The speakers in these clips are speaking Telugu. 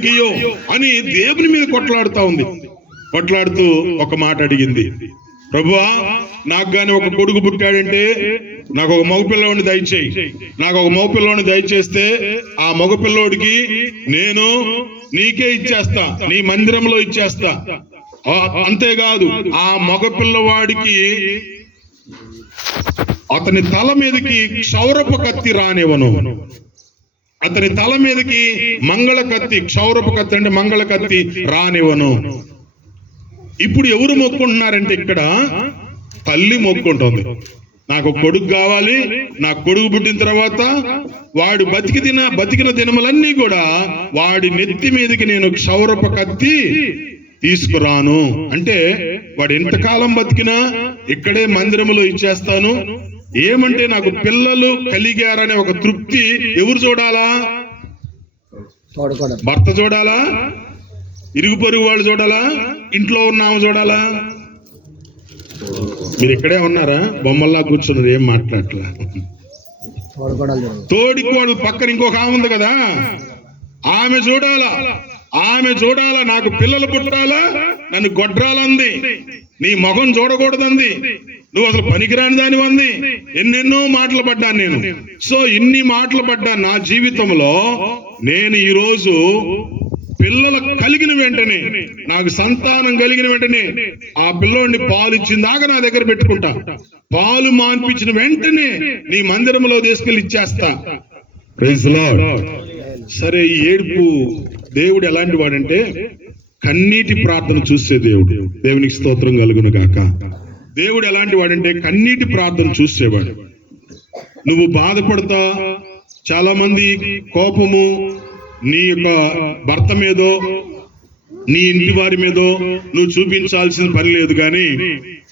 వాడికియో అని దేవుని మీద కొట్లాడుతా ఉంది. కొట్లాడుతూ ఒక మాట అడిగింది. ప్రభువా నాకు గాని ఒక కొడుకు పుట్టాడంటే నాకు ఒక మగపిల్లోని దయచేయి. నాకు ఒక మగపిల్లోని దయచేస్తే ఆ మగ పిల్లోడికి నేను నీకే ఇచ్చేస్తా. నీ మందిరంలో ఇచ్చేస్తా. అంతేకాదు ఆ మగ పిల్లవాడికి అతని తల మీదకి క్షౌరపు కత్తి రానివ్వను. అతని తల మీదకి మంగళ కత్తి క్షౌరపు కత్తి అంటే మంగళ కత్తి రానివ్వను. ఇప్పుడు ఎవరు మొక్కుంటున్నారంటే ఇక్కడ తల్లి మొక్కుంటుంది. నాకు కొడుకు కావాలి నా కొడుకు పుట్టిన తర్వాత వాడు బతికి తిన బతికిన దినములన్నీ కూడా వాడి నెత్తి మీదకి నేను క్షౌరప కత్తి తీసుకురాను. అంటే వాడు ఎంతకాలం బతికినా ఇక్కడే మందిరములో ఇచ్చేస్తాను. ఏమంటే నాకు పిల్లలు కలిగారనే ఒక తృప్తి ఎవరు చూడాలా? భర్త చూడాలా? ఇరుగు పొరుగు వాళ్ళు చూడాలా? ఇంట్లో ఉన్న ఆమె చూడాలా? మీరు ఇక్కడే ఉన్నారా? బొమ్మల్లా కూర్చున్నారు ఏం మాట్లాడట్లా? తోడుకోవడాలు జరుగుతుంది. తోడి కోడలు పక్కన ఇంకొక ఆమె ఉంది కదా? ఆమె చూడాలా? ఆమె చూడాలా నాకు పిల్లలు పుట్టాలా? నన్ను గొడ్రాలంది. నీ మొహం చూడకూడదంది. నువ్వు అసలు పనికిరాని దాని ఉంది ఎన్నెన్నో మాటలు పడ్డాను నేను. సో ఇన్ని మాటలు పడ్డా నా జీవితంలో నేను ఈరోజు పిల్లలు కలిగిన వెంటనే నాకు సంతానం కలిగిన వెంటనే ఆ పిల్లోడిని పాలు ఇచ్చిందాక నా దగ్గర పెట్టుకుంటా. పాలు మాన్పించిన వెంటనే నీ మందిరంలో తీసుకెళ్ళి ఇచ్చేస్తా. సరే ఈ ఏడుపు దేవుడు ఎలాంటి వాడంటే కన్నీటి ప్రార్థన చూసే దేవుడు. దేవునికి స్తోత్రం కలుగును గాక. దేవుడు ఎలాంటి వాడంటే కన్నీటి ప్రార్థన చూసేవాడు. నువ్వు బాధపడతా చాలా మంది కోపము నీ యొక్క భర్త మీదో నీ ఇంటి వారి మీదో నువ్వు చూపించాల్సిన పని లేదు కానీ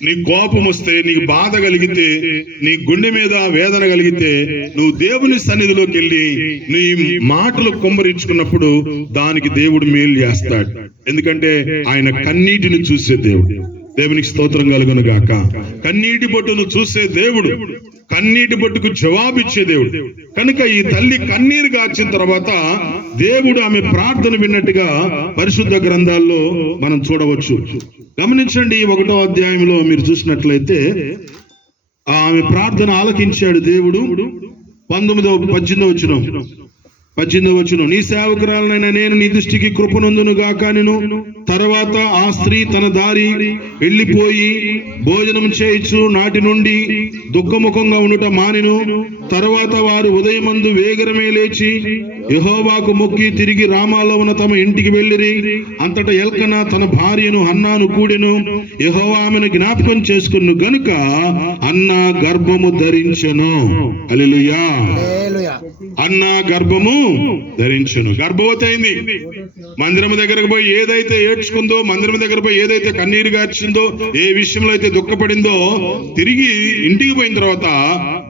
నీ కోపం వస్తే నీకు బాధ కలిగితే నీ గుండె మీద వేదన కలిగితే నువ్వు దేవుని సన్నిధిలోకి వెళ్ళి నీ మాటలు కొమ్మరించుకున్నప్పుడు దానికి దేవుడు మేలు చేస్తాడు. ఎందుకంటే ఆయన కన్నీటిని చూసే దేవుడు. దేవునికి స్తోత్రం కలుగును గాక. కన్నీటి బొట్టును చూసే దేవుడు కన్నీటి బొట్టుకు జవాబిచ్చే దేవుడు. కనుక ఈ తల్లి కన్నీరు గాచిన తర్వాత దేవుడు ఆమె ప్రార్థన విన్నట్టుగా పరిశుద్ధ గ్రంథాల్లో మనం చూడవచ్చు. గమనించండి ఒకటో అధ్యాయంలో మీరు చూసినట్లయితే ఆమె ప్రార్థన ఆలకించాడు దేవుడు. పంతొమ్మిదవ పద్దెనిమిదవ వచ్చిన పద్దెనిమిది వచ్చును నీ సేవకురాలనైనా నేను నీ దృష్టికి కృపనందును గాక నేను తర్వాత ఆ స్త్రీ తన దారి వెళ్ళిపోయి భోజనం చేయొచ్చు నాటి నుండి దుఃఖముఖంగా ఉండుట మానెను. తర్వాత వారు ఉదయమందు వేగరమే లేచి యెహోవాకు మొక్కి తిరిగి రామాలో ఉన్న తమ ఇంటికి వెళ్ళిరి. అంతటా ఎల్కన తన భార్యను హన్నాను కూడెను. యెహోవా ఆమెను జ్ఞాపకం చేసుకును గనుక అన్న గర్భము ధరించెను. అలెలుయా. అన్న గర్భము ధరించును. గర్భవతి అయింది. మందిరం దగ్గరకు పోయి ఏదైతే ఏడ్చుకుందో మందిరం దగ్గర పోయి ఏదైతే కన్నీరు గార్చిందో ఏ విషయంలో అయితే దుఃఖపడిందో తిరిగి ఇంటికి పోయిన తర్వాత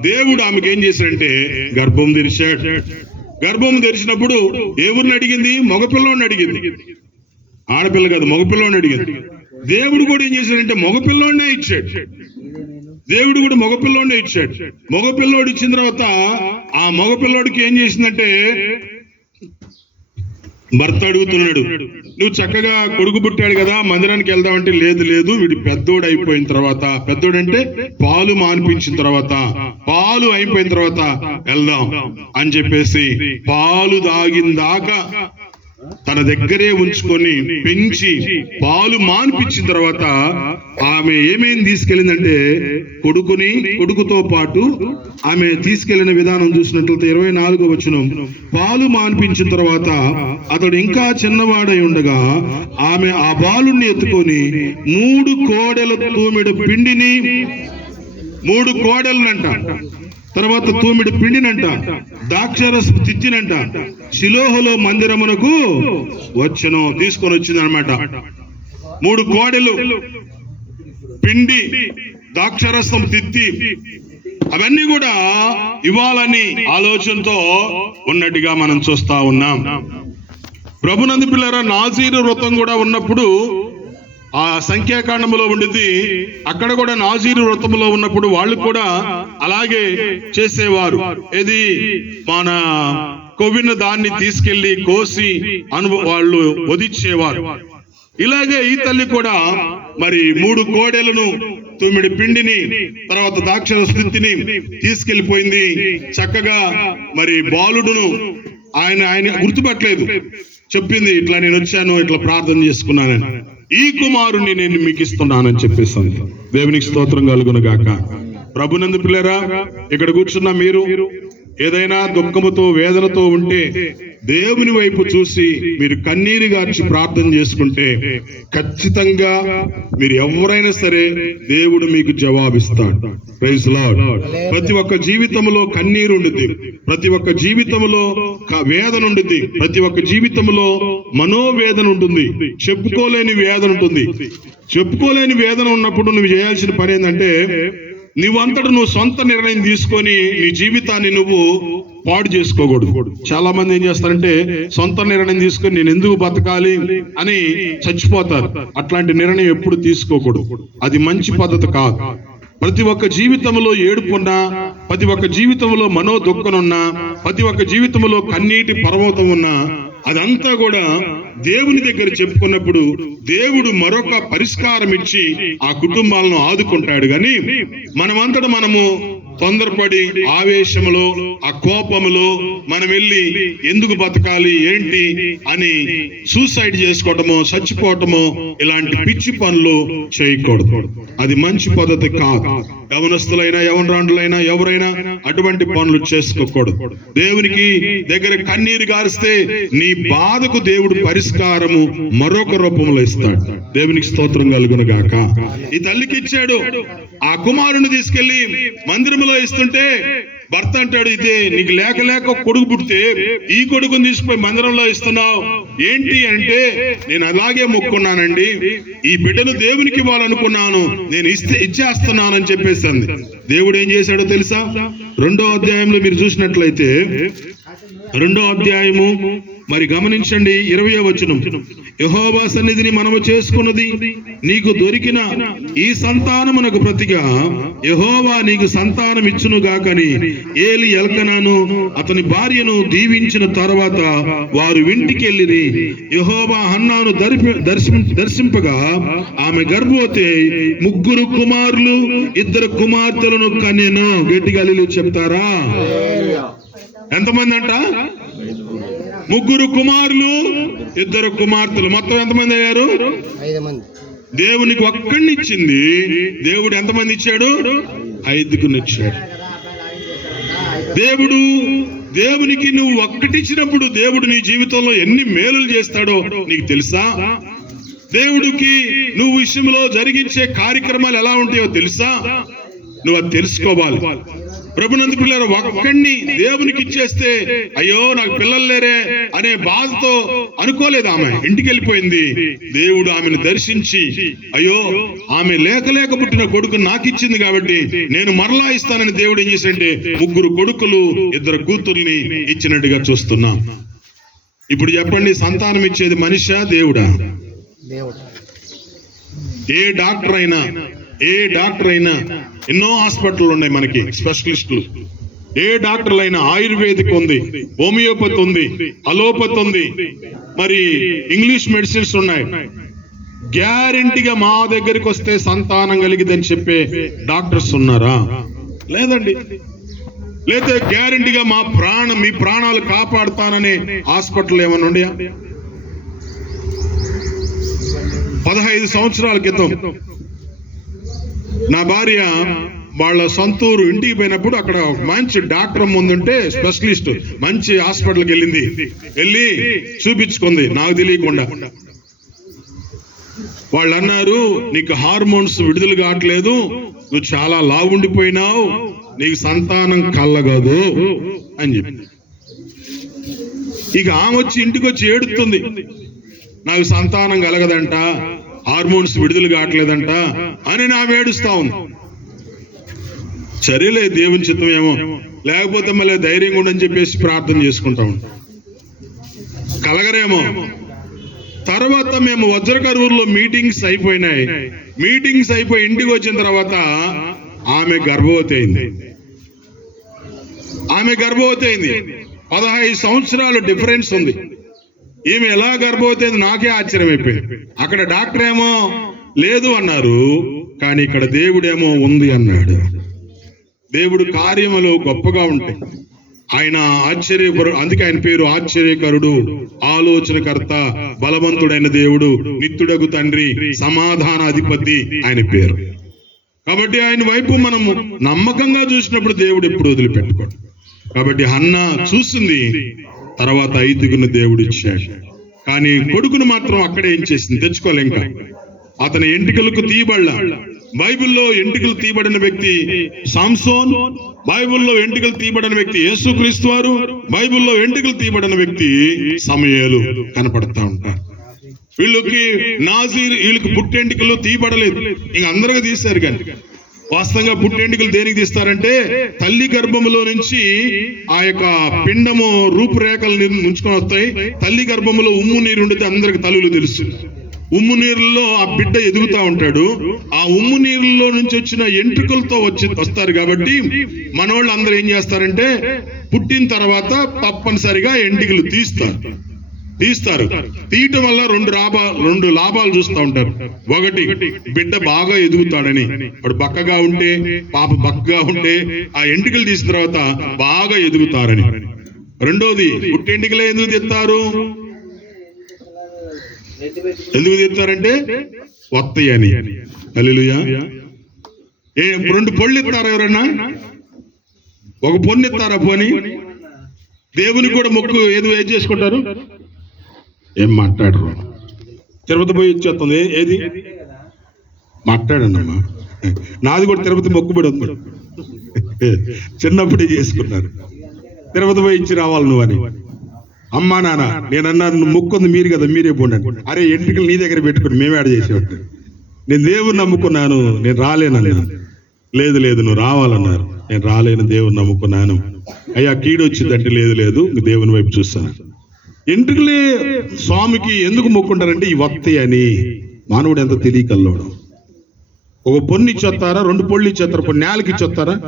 దేవుడు ఆమెకి ఏం చేశాడంటే గర్భం తెరిచాడు గర్భం తెరిచినప్పుడు దేవుడిని అడిగింది మగపిల్లని అడిగింది. ఆడపిల్ల కాదు మగపిల్లని అడిగింది. దేవుడు కూడా ఏం చేశాడంటే మగపిల్లోనే ఇచ్చాడు. దేవుడు కూడా మగపిల్లోనే ఇచ్చాడు. మగపిల్లోడు ఇచ్చిన తర్వాత ఆ మగపిల్లోడికి ఏం చేసిందంటే భర్త అడుగుతున్నాడు నువ్వు చక్కగా కొడుకు పుట్టాడు కదా మందిరానికి వెళ్దామంటే లేదు లేదు వీడు పెద్దోడు అయిపోయిన తర్వాత పెద్దోడంటే పాలు మానిపించిన తర్వాత పాలు అయిపోయిన తర్వాత వెళ్దాం అని చెప్పేసి పాలు దాగిన దాకా తన దగ్గరే ఉంచుకొని పెంచి పాలు మాన్పించిన తర్వాత ఆమె ఏమేమి తీసుకెళ్ళిందంటే కొడుకుని కొడుకుతో పాటు ఆమె తీసుకెళ్ళిన విధానం చూసినట్లయితే ఇరవై నాలుగో వచ్చిన పాలు మాన్పించిన తర్వాత అతడు ఇంకా చిన్నవాడై ఉండగా ఆమె ఆ బాలుణ్ణి ఎత్తుకొని మూడు కోడెల తూమెడు పిండిని మూడు కోడెలనంట. తర్వాత తూమిడి పిండినంట దాక్షరస్ తిత్తినంట శిలోహలో మందిరమునకు వచ్చను తీసుకొని వచ్చింది అనమాట మూడు కోడెలు పిండి దాక్షరసం తిత్తి అవన్నీ కూడా ఇవ్వాలని ఆలోచనతో ఉన్నట్టుగా మనం చూస్తా ఉన్నాం. ప్రభునంది పిల్లర నాజీరు వ్రతం కూడా ఉన్నప్పుడు ఆ సంఖ్యాకాండములో ఉండింది అక్కడ కూడా నాజీరు వృత్తంలో ఉన్నప్పుడు వాళ్ళు కూడా అలాగే చేసేవారు. ఇది మన కొవ్విన దాన్ని తీసుకెళ్ళి కోసి అను వాళ్ళు వదిచ్చేవారు ఇలాగే ఈ తల్లి కూడా మరి మూడు కోడెలను తొమ్మిడి పిండిని తర్వాత దాక్షర స్థితిని తీసుకెళ్ళిపోయింది చక్కగా మరి బాలుడును ఆయన ఆయన గుర్తుపట్టలేదు. చెప్పింది ఇట్లా నేను వచ్చాను ఇట్లా ప్రార్థన చేసుకున్నాను ఈ కుమారుణ్ణి నేను మీకు ఇస్తున్నానని చెప్పేసింది దేవునికి స్తోత్రం కలుగును గాక. ప్రభునందు పిల్లరా ఇక్కడ కూర్చున్న మీరు ఏదైనా దుఃఖముతో వేదనతో ఉంటే దేవుని వైపు చూసి మీరు కన్నీరు గార్చి ప్రార్థన చేసుకుంటే ఖచ్చితంగా మీరు ఎవరైనా సరే దేవుడు మీకు జవాబిస్తాడు. ప్రైజ్ లార్డ్ ప్రతి ఒక్క జీవితంలో కన్నీరు ఉండుద్ది. ప్రతి ఒక్క జీవితంలో వేదన ఉండుద్ది. ప్రతి ఒక్క జీవితంలో మనోవేదన ఉంటుంది. చెప్పుకోలేని వేదన ఉంటుంది. చెప్పుకోలేని వేదన ఉన్నప్పుడు నువ్వు చేయాల్సిన పని ఏంటంటే నువ్వంతట నువ్వు సొంత నిర్ణయం తీసుకొని నీ జీవితాన్ని నువ్వు పాడు చేసుకోకూడదు. చాలా మంది ఏం చేస్తారంటే సొంత నిర్ణయం తీసుకొని నేను ఎందుకు బతకాలి అని చచ్చిపోతారు. అట్లాంటి నిర్ణయం ఎప్పుడు తీసుకోకూడదు. అది మంచి పద్ధతి కాదు. ప్రతి ఒక్క జీవితంలో ఏడుపున్నా ప్రతి ఒక్క జీవితంలో మనో దుఃఖనున్నా ప్రతి ఒక్క జీవితంలో కన్నీటి పర్వతం ఉన్నా అదంతా కూడా దేవుని దగ్గర చెప్పుకున్నప్పుడు దేవుడు మరొక పరిష్కారం ఇచ్చి ఆ కుటుంబాలను ఆదుకుంటాడు. గాని మనమంతట మనము తొందరపడి ఆవేశములో ఆ కోపములో మనం వెళ్ళి ఎందుకు బతకాలి ఏంటి అని సూసైడ్ చేసుకోవటమో చచ్చిపోవటమో ఇలాంటి పిచ్చి పనులు చేయకూడదు. అది మంచి పద్ధతి కాదు. గమనస్తులైనా యవనరాండులైనా ఎవరైనా అటువంటి పనులు చేసుకోకూడదు. దేవునికి దగ్గర కన్నీరు గారిస్తే నీ బాధకు దేవుడు పరిష్కారము మరొక రూపంలో ఇస్తాడు. దేవునికి స్తోత్రం కలుగును గాక. ఈ తల్లికి ఇచ్చాడు. ఆ కుమారుని తీసుకెళ్ళి మందిరంలో ఇస్తుంటే భర్త అంటాడు ఇదే నీకు లేక లేక కొడుకు పుడితే ఈ కొడుకుని తీసుకుపోయి మందిరంలో ఇస్తున్నావు. ఏంటి అంటే నేను అలాగే మొక్కున్నానండి. ఈ బిడ్డను దేవునికి ఇవ్వాలనుకున్నాను. నేను ఇస్తే ఇచ్చేస్తున్నానని చెప్పేసింది. దేవుడు ఏం చేశాడో తెలుసా? రెండో అధ్యాయంలో మీరు చూసినట్లయితే రెండో అధ్యాయము మరి గమనించండి ఇరవై వచనం. యహోవా సన్నిధిని మనము చేసుకున్నది నీకు దొరికిన ఈ సంతానమునకు ప్రతిగా యహోవా నీకు సంతానం ఇచ్చును గాకని ఏలి ఎల్కనాను అతని భార్యను దీవించిన తర్వాత వారు ఇంటికి వెళ్ళిరి. యహోవా హన్నాను దర్శిం దర్శింపగా ఆమె గర్భవతి ముగ్గురు కుమారులు ఇద్దరు కుమార్తెలను కన్యను గట్టిగా చెప్తారా? ఎంతమంది అంట? ముగ్గురు కుమారులు ఇద్దరు కుమార్తెలు. మొత్తం ఎంతమంది అయ్యారు? దేవునికి ఒక్కడిని ఇచ్చింది దేవుడు ఎంతమంది ఇచ్చాడు? ఐదుగురిని ఇచ్చాడు దేవుడు దేవునికి నువ్వు ఒక్కటిచ్చినప్పుడు దేవుడు నీ జీవితంలో ఎన్ని మేలులు చేస్తాడో నీకు తెలుసా? దేవుడికి నువ్వు విషయంలో జరిగించే కార్యక్రమాలు ఎలా ఉంటాయో తెలుసా? నువ్వు అది తెలుసుకోవాలి. ప్రభునందు పిల్లలు ఒక్కడిని దేవునికి ఇచ్చేస్తే అయ్యో నాకు పిల్లలు లేరే అనే బాధతో అనుకోలేదు ఆమె. ఇంటికి వెళ్ళిపోయింది. దేవుడు ఆమెను దర్శించి అయ్యో ఆమె లేక లేక పుట్టిన కొడుకు నాకు ఇచ్చింది కాబట్టి నేను మరలా ఇస్తానని దేవుడు ఏం చేశాడంటే ముగ్గురు కొడుకులు ఇద్దరు కూతుర్ని ఇచ్చినట్టుగా చూస్తున్నాం. ఇప్పుడు చెప్పండి సంతానం ఇచ్చేది మనిషా దేవుడా? దేవుడు? ఏ డాక్టర్ అయినా ఏ డాక్టర్ అయినా ఎన్నో హాస్పిటల్ ఉన్నాయి మనకి స్పెషలిస్టులు. ఏ డాక్టర్లు అయినా ఆయుర్వేదిక్ ఉంది హోమియోపతి ఉంది అలోపతి ఉంది. మరి ఇంగ్లీష్ మెడిసిన్స్ ఉన్నాయి. గ్యారెంటీగా మా దగ్గరికి వస్తే సంతానం కలిగిదని చెప్పే డాక్టర్స్ ఉన్నారా? లేదండి. లేదా గ్యారెంటీగా మా ప్రాణం మీ ప్రాణాలు కాపాడుతాననే హాస్పిటల్ ఏమైనా ఉండయా? పదహైదు సంవత్సరాల క్రితం నా భార్య వాళ్ళ సొంతూరు ఇంటికి పోయినప్పుడు అక్కడ మంచి డాక్టర్ ముందుంటే స్పెషలిస్ట్ మంచి హాస్పిటల్కి వెళ్ళింది. వెళ్ళి చూపించుకుంది నాకు తెలియకుండా. వాళ్ళు అన్నారు నీకు హార్మోన్స్ విడుదల కావట్లేదు నువ్వు చాలా లావుండిపోయినావు నీకు సంతానం కలగదు అని చెప్పి. ఇక ఆమె వచ్చి ఇంటికి వచ్చి ఏడుతుంది నాకు సంతానం కలగదంట హార్మోన్స్ విడుదల కావట్లేదంట అని నా వేడుస్తా ఉంది. సరేలే దేవుని చిత్తం ఏమో. లేకపోతే మళ్ళీ ధైర్యంగా ఉండని చెప్పేసి ప్రార్థన చేసుకుంటాం కలగరేమో. తర్వాత మేము వజ్రకరువుల్లో మీటింగ్స్ అయిపోయినాయి. మీటింగ్స్ అయిపోయి ఇంటికి వచ్చిన తర్వాత ఆమె గర్భవతి అయింది. ఆమె గర్భవతి అయింది. పదహైదు సంవత్సరాలు డిఫరెన్స్ ఉంది. ఈమె ఎలా గర్భవతి నాకే ఆశ్చర్యం అయిపోయింది అక్కడ డాక్టర్ ఏమో లేదు అన్నారు కానీ ఇక్కడ దేవుడేమో ఉంది అన్నాడు. దేవుడు కార్యములు గొప్పగా ఉంటాయి. ఆయన ఆశ్చర్యకరు అందుకే ఆయన పేరు ఆశ్చర్యకరుడు ఆలోచనకర్త బలవంతుడైన దేవుడు నిత్యుడగు తండ్రి సమాధాన అధిపతి ఆయన పేరు. కాబట్టి ఆయన వైపు మనము నమ్మకంగా చూసినప్పుడు దేవుడు ఎప్పుడు వదిలిపెట్టుకోడు. కాబట్టి అన్న చూస్తుంది తర్వాత ఐదుగురిని దేవుడు ఇచ్చాడు. కానీ కొడుకును మాత్రం అక్కడే ఏం చేసింది తెచ్చుకోలే ఇంకా. అతని ఎంటికలకు తీయబడ్ల. బైబిల్లో ఎంటికలు తీయబడిన వ్యక్తి సాంసోన్ బైబిల్లో ఎంటికలు తీయబడిన వ్యక్తి యేసుక్రీస్తు వారు బైబిల్లో ఎంటికలు తీయబడిన వ్యక్తి సమయాలు కనపడతా ఉంటారు. వీళ్ళకి నాజీర్ వీళ్ళకి పుట్టెంటికలు తీయబడలేదు. ఇంక అందరికీ తీశారు కానీ. వాస్తవంగా పుట్టెండుకలు దేనికి తీస్తారంటే తల్లి గర్భములో నుంచి ఆ యొక్క పిండము రూపురేఖలు ఉంచుకొని వస్తాయి. తల్లి గర్భములో ఉమ్ము నీరు ఉండితే అందరికి తల్లులు తెలుసు. ఉమ్ము నీరులో ఆ బిడ్డ ఎదుగుతా ఉంటాడు. ఆ ఉమ్ము నీరులో నుంచి వచ్చిన ఎంట్రుకలతో వచ్చి వస్తారు కాబట్టి మనోళ్ళు అందరూ ఏం చేస్తారంటే పుట్టిన తర్వాత తప్పనిసరిగా ఎంటికలు తీస్తారు. తీస్తారు తీయటం వల్ల రెండు లాభా రెండు లాభాలు చూస్తూ ఉంటారు. ఒకటి బిడ్డ బాగా ఎదుగుతాడని. వాడు బక్కగా ఉంటే పాప బక్కగా ఉంటే ఆ ఎంటికలు తీసిన తర్వాత బాగా ఎదుగుతారని. రెండోది పుట్టెంటికలే ఎందుకు తెస్తారు? ఎందుకు తెస్తారంటే వత్తయ్య అని హల్లెలూయా. ఏ రెండు పళ్ళు ఇస్తారా ఎవరన్నా? ఒక పొన్ను ఇస్తారా పోని? దేవుని కూడా మొక్కు ఏదో ఏది చేసుకుంటారు? ఏం మాట్లాడరు? తిరుపతి పోయి వచ్చేస్తుంది. ఏ- ఏది? మాట్లాడండి అమ్మా నాది కూడా తిరుపతి మొక్కుబడి ఉంది. చిన్నప్పుడే చేసుకున్నారు. తిరుపతి పోయి ఇచ్చి రావాలి నువ్వు అని. అమ్మా నాన్న నేను అన్నాను "నువ్వు మొక్కుంది మీరు కదా మీరే పోండి అరే ఎంట్రికలు నీ దగ్గర పెట్టుకుని మేమే ఆడ చేసేవాడు నేను దేవుని నమ్ముకున్నాను నేను రాలేనన్నాను. లేదు లేదు నువ్వు రావాలన్నారు. నేను రాలేను దేవుని నమ్ముకున్నాను. అయ్యా కీడు వచ్చిందంటే లేదు లేదు దేవుని వైపు చూస్తాను. ఎంట్రుకలే స్వామికి ఎందుకు మొక్కుంటారంటే ఈ వక్తి అని. మానవుడు ఎంత తెలియకల్లోడు. ఒక పొన్ను ఇచ్చొస్తారా? రెండు పొళ్ళు ఇచ్చేస్తారా? కొన్ని నేలకి ఇచ్చొస్తారా?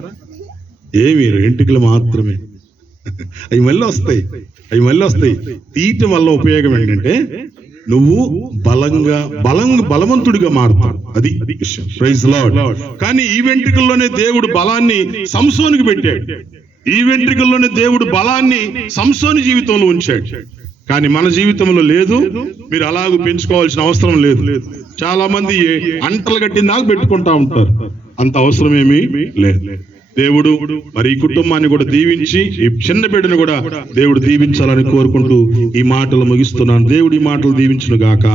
ఏమి ఎంటుకలు మాత్రమే. అవి మళ్ళీ వస్తాయి. అవి మళ్ళీ వస్తాయి. తీయటం వల్ల ఉపయోగం ఏంటంటే నువ్వు బలంగా బలం బలవంతుడిగా మారుతావు. అది విషయం. ప్రైజ్ లాడ్ కానీ ఈ వెంట్రుకల్లోనే దేవుడు బలాన్ని సంసోనికి పెట్టాడు. ఈ వెంట్రుకల్లోనే దేవుడు బలాన్ని సంసోని జీవితంలో ఉంచాడు. కానీ మన జీవితంలో లేదు. మీరు అలాగూ పెంచుకోవాల్సిన అవసరం లేదు. చాలా మంది అంటలు కట్టిన దాకా పెట్టుకుంటా ఉంటారు. అంత అవసరం ఏమీ లేదు. దేవుడు మరి ఈ కుటుంబాన్ని కూడా దీవించి ఈ చిన్న బిడ్డను కూడా దేవుడు దీవించాలని కోరుకుంటూ ఈ మాటలు ముగిస్తున్నాను. దేవుడి ఈ మాటలు దీవించును గాక